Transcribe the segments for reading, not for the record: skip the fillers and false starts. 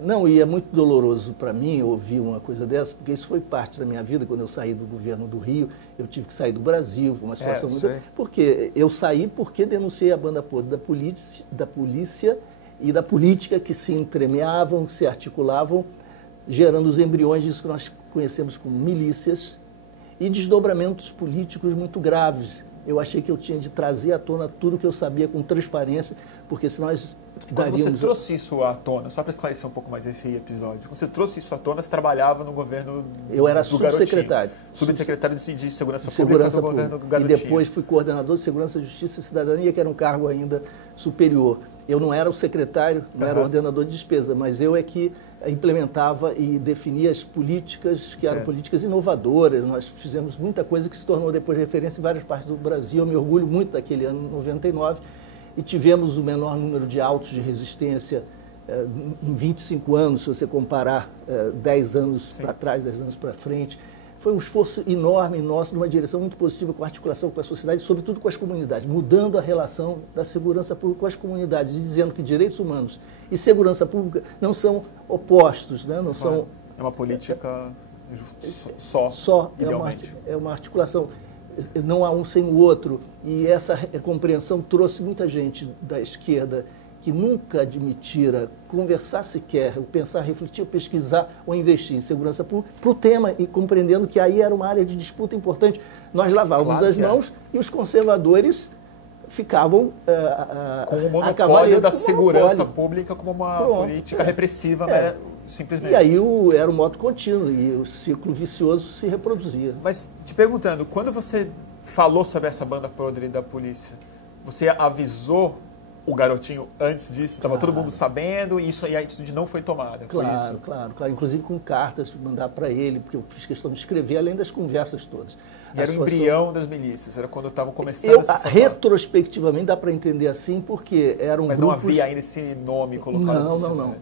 Não, e é muito doloroso para mim ouvir uma coisa dessa, porque isso foi parte da minha vida. Quando eu saí do governo do Rio, eu tive que sair do Brasil, foi uma situação muito... Porque eu saí porque denunciei a banda podre da polícia e da política, que se entremeavam, que se articulavam, gerando os embriões disso que nós conhecemos como milícias e desdobramentos políticos muito graves. Eu achei que eu tinha de trazer à tona tudo que eu sabia com transparência, porque se nós daríamos... Quando você trouxe isso à tona, só para esclarecer um pouco mais esse episódio, quando você trouxe isso à tona, você trabalhava no governo Eu era subsecretário. Subsecretário de Segurança Pública do governo do Garotinho. E depois fui coordenador de Segurança, Justiça e Cidadania, que era um cargo ainda superior. Eu não era o secretário, não era ordenador de despesa, mas eu é que implementava e definia as políticas, que eram políticas inovadoras. Nós fizemos muita coisa que se tornou depois referência em várias partes do Brasil. Eu me orgulho muito daquele ano 99 e tivemos o menor número de autos de resistência em 25 anos, se você comparar 10 anos para trás, 10 anos para frente. Foi um esforço enorme nosso, numa direção muito positiva, com articulação com a sociedade, sobretudo com as comunidades, mudando a relação da segurança pública com as comunidades e dizendo que direitos humanos e segurança pública não são opostos, né? Não são... É uma política só idealmente. É uma articulação, não há um sem o outro, e essa compreensão trouxe muita gente da esquerda que nunca admitira conversar sequer, pensar, refletir, pesquisar ou investir em segurança pública para o tema, e compreendendo que aí era uma área de disputa importante. Nós lavávamos as mãos e os conservadores ficavam com o monopólio da segurança pública como uma política repressiva, né? Simplesmente. E aí era um modo contínuo e o ciclo vicioso se reproduzia. Mas te perguntando, quando você falou sobre essa banda podre da polícia, você avisou o Garotinho antes disso? Estava todo mundo sabendo e a atitude não foi tomada? Claro. Inclusive com cartas, mandar para ele, porque eu fiz questão de escrever, além das conversas todas. E era o embrião das milícias, era quando estavam começando a se retrospectivamente dá para entender assim, porque eram Mas grupos... não havia ainda esse nome colocado? Não.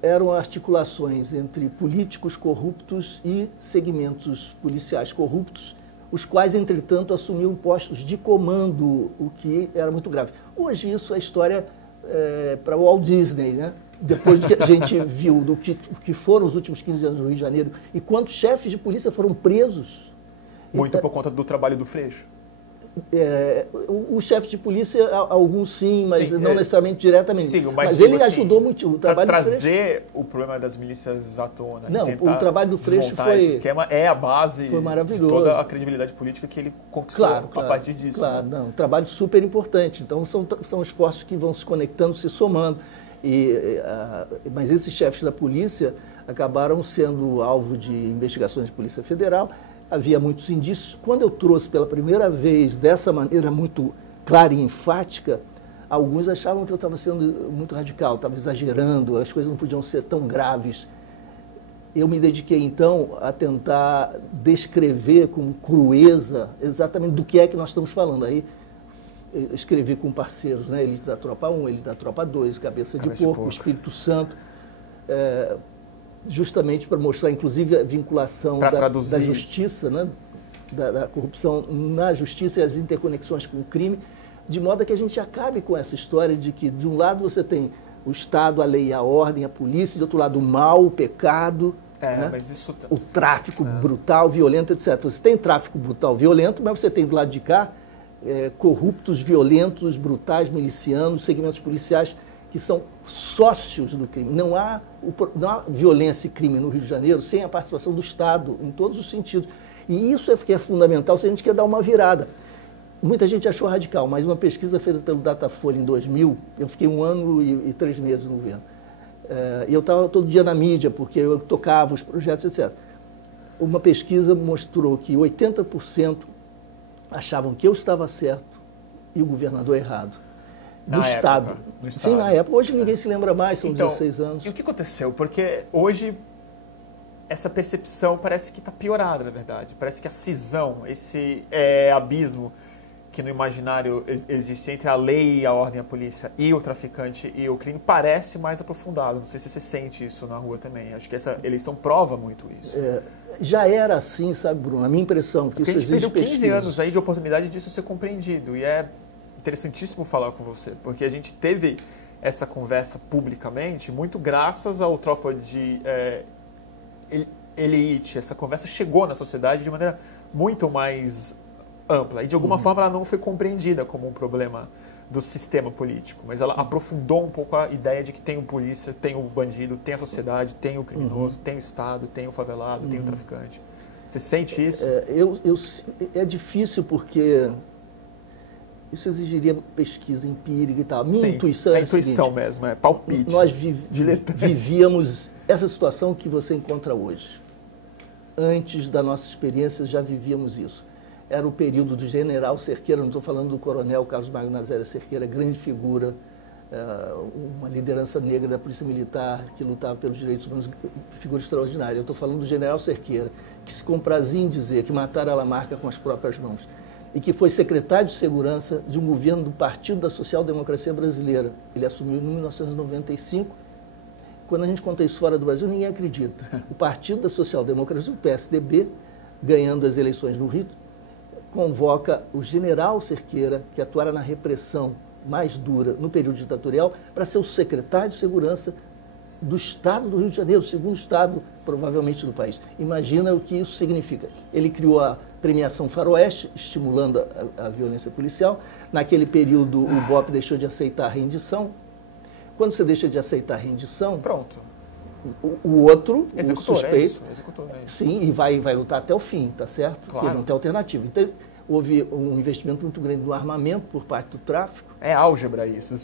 Eram articulações entre políticos corruptos e segmentos policiais corruptos, os quais, entretanto, assumiam postos de comando, o que era muito grave. Hoje isso é história para o Walt Disney, né? Depois do que a gente viu, do que foram os últimos 15 anos no Rio de Janeiro, e quantos chefes de polícia foram presos. Muito por conta do trabalho do Freixo. O chefe de polícia, alguns sim, mas não necessariamente diretamente. Sim, mas ele ajudou muito. O trabalho para trazer o problema das milícias à tona. Não, o trabalho do Freixo foi... Esse esquema é a base de toda a credibilidade política que ele conquistou a partir disso. Claro, um trabalho super importante. Então, são esforços que vão se conectando, se somando. Mas esses chefes da polícia acabaram sendo alvo de investigações de Polícia Federal. Havia muitos indícios. Quando eu trouxe pela primeira vez, dessa maneira muito clara e enfática, alguns achavam que eu estava sendo muito radical, estava exagerando, as coisas não podiam ser tão graves. Eu me dediquei, então, a tentar descrever com crueza exatamente do que é que nós estamos falando. Aí eu escrevi com parceiros, né? Elite da Tropa 1, Elite da Tropa 2, Cabeça de Porco, Espírito Santo, justamente para mostrar, inclusive, a vinculação da justiça, né? da corrupção na justiça e as interconexões com o crime, de modo que a gente acabe com essa história de que, de um lado, você tem o Estado, a lei, a ordem, a polícia, de outro lado, o mal, o pecado, né? O tráfico brutal, violento, etc. Você tem tráfico brutal, violento, mas você tem do lado de cá corruptos, violentos, brutais, milicianos, segmentos policiais que são sócios do crime. Não há violência e crime no Rio de Janeiro sem a participação do Estado, em todos os sentidos. E isso é que é fundamental se a gente quer dar uma virada. Muita gente achou radical, mas uma pesquisa feita pelo Datafolha em 2000, eu fiquei 1 ano e 3 meses no governo. E eu estava todo dia na mídia, porque eu tocava os projetos, etc. Uma pesquisa mostrou que 80% achavam que eu estava certo e o governador errado. No Estado. Sim, na época. Hoje ninguém se lembra mais, são 16 anos. E o que aconteceu? Porque hoje essa percepção parece que está piorada, na verdade. Parece que a cisão, esse abismo que no imaginário existe entre a lei, a ordem, a polícia e o traficante e o crime parece mais aprofundado. Não sei se você sente isso na rua também. Acho que essa eleição prova muito isso. Já era assim, sabe, Bruno? A minha impressão que porque isso existe. A gente perdeu 15 anos aí de oportunidade disso ser compreendido. E é interessantíssimo falar com você, porque a gente teve essa conversa publicamente, muito graças ao Tropa de Elite. Essa conversa chegou na sociedade de maneira muito mais ampla. E, de alguma forma, ela não foi compreendida como um problema do sistema político, mas ela aprofundou um pouco a ideia de que tem o polícia, tem o bandido, tem a sociedade, tem o criminoso, tem o Estado, tem o favelado, tem o traficante. Você sente isso? É difícil porque isso exigiria pesquisa empírica e tal. Minha intuição é a intuição seguinte, mesmo, é palpite. Nós vivíamos essa situação que você encontra hoje. Antes da nossa experiência, já vivíamos isso. Era o período do general Cerqueira, não estou falando do coronel Carlos Magno Nazério Cerqueira, grande figura, uma liderança negra da Polícia Militar que lutava pelos direitos humanos, figura extraordinária. Eu estou falando do general Cerqueira, que se comprazia em dizer que mataram a Lamarca com as próprias mãos e que foi secretário de Segurança de um governo do Partido da Social Democracia Brasileira. Ele assumiu em 1995. Quando a gente conta isso fora do Brasil, ninguém acredita. O Partido da Social Democracia, o PSDB, ganhando as eleições no Rio, convoca o general Cerqueira, que atuara na repressão mais dura no período ditatorial, para ser o secretário de Segurança do Estado do Rio de Janeiro, o segundo Estado, provavelmente, do país. Imagina o que isso significa. Ele criou a premiação Faroeste, estimulando a violência policial. Naquele período, o BOP deixou de aceitar a rendição. Quando você deixa de aceitar a rendição... Pronto. O outro, executor, o suspeito, executor, sim, e vai lutar até o fim, tá certo? Claro. Porque não tem alternativa. Então, houve um investimento muito grande no armamento por parte do tráfico. É álgebra isso.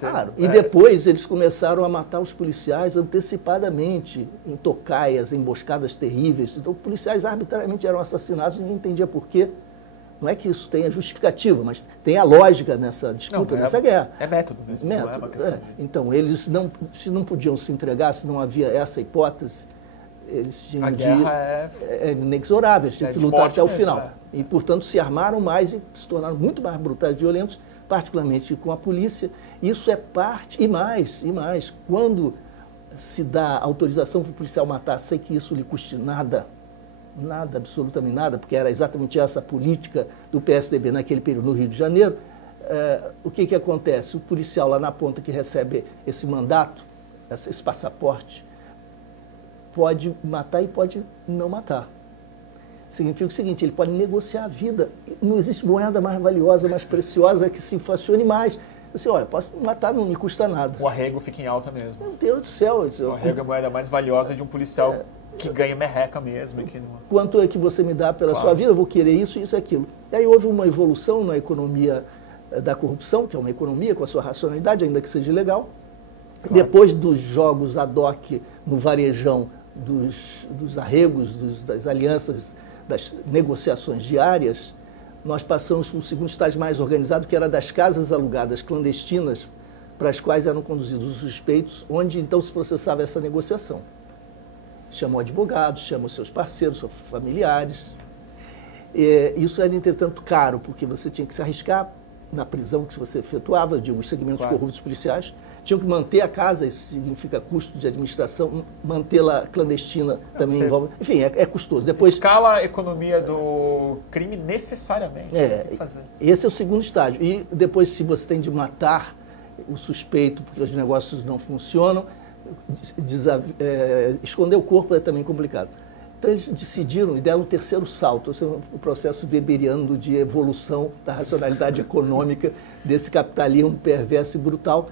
Claro. E depois eles começaram a matar os policiais antecipadamente, em tocaias, emboscadas terríveis. Então, policiais arbitrariamente eram assassinados, ninguém entendia por quê. Não é que isso tenha justificativa, mas tem a lógica nessa disputa, nessa guerra. É método mesmo, não é uma questão. Então, eles se não podiam se entregar, se não havia essa hipótese, eles tinham guerra é inexorável, eles tinham que lutar até o final. É. E, portanto, se armaram mais e se tornaram muito mais brutais e violentos, particularmente com a polícia. Isso é parte, e mais, quando se dá autorização para o policial matar sem que isso lhe custe nada, absolutamente nada, porque era exatamente essa a política do PSDB naquele período no Rio de Janeiro, o que acontece? O policial lá na ponta que recebe esse mandato, esse passaporte, pode matar e pode não matar. Significa o seguinte, ele pode negociar a vida. Não existe moeda mais valiosa, mais preciosa que se inflacione mais. Assim, olha, posso matar, não me custa nada. O arrego fica em alta mesmo. Meu Deus do céu. O arrego é a moeda mais valiosa de um policial que ganha merreca mesmo. E que não... Quanto é que você me dá pela sua vida? Eu vou querer isso, isso e aquilo. E aí houve uma evolução na economia da corrupção, que é uma economia com a sua racionalidade, ainda que seja ilegal. Claro. Depois dos jogos ad hoc no varejão, dos arregos, das alianças, das negociações diárias, nós passamos para um segundo estágio mais organizado, que era das casas alugadas clandestinas, para as quais eram conduzidos os suspeitos, onde então se processava essa negociação. Chamou advogados, chamou seus parceiros, seus familiares. Isso era, entretanto, caro, porque você tinha que se arriscar na prisão que você efetuava, de os segmentos corruptos policiais, tinham que manter a casa, isso significa custo de administração, mantê-la clandestina também envolve... Enfim, é custoso. Depois, escala a economia do crime necessariamente. Esse é o segundo estágio. E depois, se você tem de matar o suspeito, porque os negócios não funcionam, esconder o corpo é também complicado. Então, eles decidiram e deram um terceiro salto, esse é o processo weberiano de evolução da racionalidade econômica desse capitalismo perverso e brutal,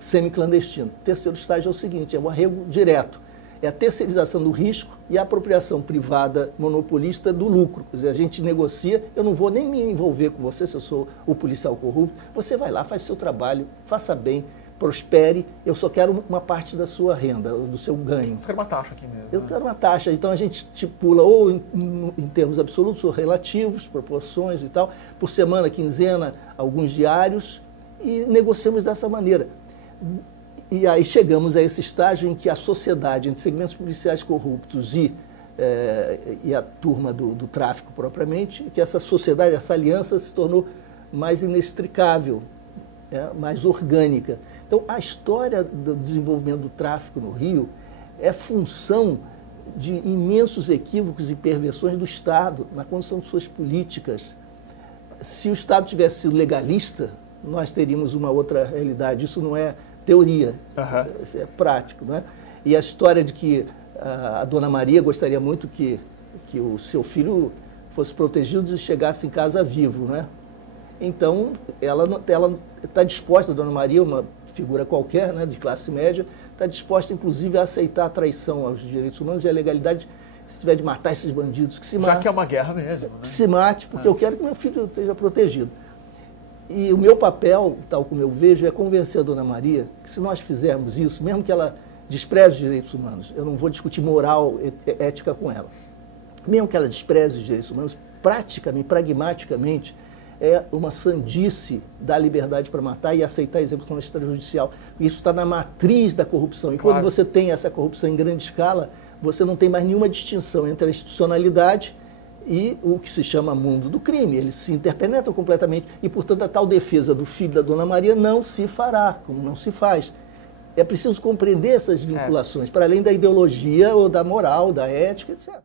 semi-clandestino. O terceiro estágio é o seguinte, é o arrego direto, é a terceirização do risco e a apropriação privada monopolista do lucro. Quer dizer, a gente negocia, eu não vou nem me envolver com você, se eu sou o policial corrupto, você vai lá, faz seu trabalho, faça bem, prospere, eu só quero uma parte da sua renda, do seu ganho. Você quer uma taxa aqui mesmo? Eu quero uma taxa, então a gente estipula ou em termos absolutos ou relativos, proporções e tal, por semana, quinzena, alguns diários, e negociamos dessa maneira. E aí chegamos a esse estágio em que a sociedade, entre segmentos policiais corruptos e a turma do tráfico propriamente, que essa sociedade, essa aliança se tornou mais inextricável, mais orgânica. Então, a história do desenvolvimento do tráfico no Rio é função de imensos equívocos e perversões do Estado na condução de suas políticas. Se o Estado tivesse sido legalista, nós teríamos uma outra realidade. Isso não é teoria, isso é prático, né? E a história de que a Dona Maria gostaria muito que o seu filho fosse protegido e chegasse em casa vivo, né? Então, ela está disposta, a Dona Maria, uma figura qualquer, né, de classe média, está disposta, inclusive, a aceitar a traição aos direitos humanos e a legalidade, se tiver de matar esses bandidos, que se mate. Já que é uma guerra mesmo, né? Que se mate, porque eu quero que meu filho esteja protegido. E o meu papel, tal como eu vejo, é convencer a Dona Maria que se nós fizermos isso, mesmo que ela despreze os direitos humanos, eu não vou discutir moral, ética com ela, mesmo que ela despreze os direitos humanos, praticamente, pragmaticamente, é uma sandice dar liberdade para matar e aceitar a execução extrajudicial. Isso está na matriz da corrupção. E quando você tem essa corrupção em grande escala, você não tem mais nenhuma distinção entre a institucionalidade e o que se chama mundo do crime. Eles se interpenetram completamente e, portanto, a tal defesa do filho da Dona Maria não se fará, como não se faz. É preciso compreender essas vinculações, para além da ideologia ou da moral, da ética, etc.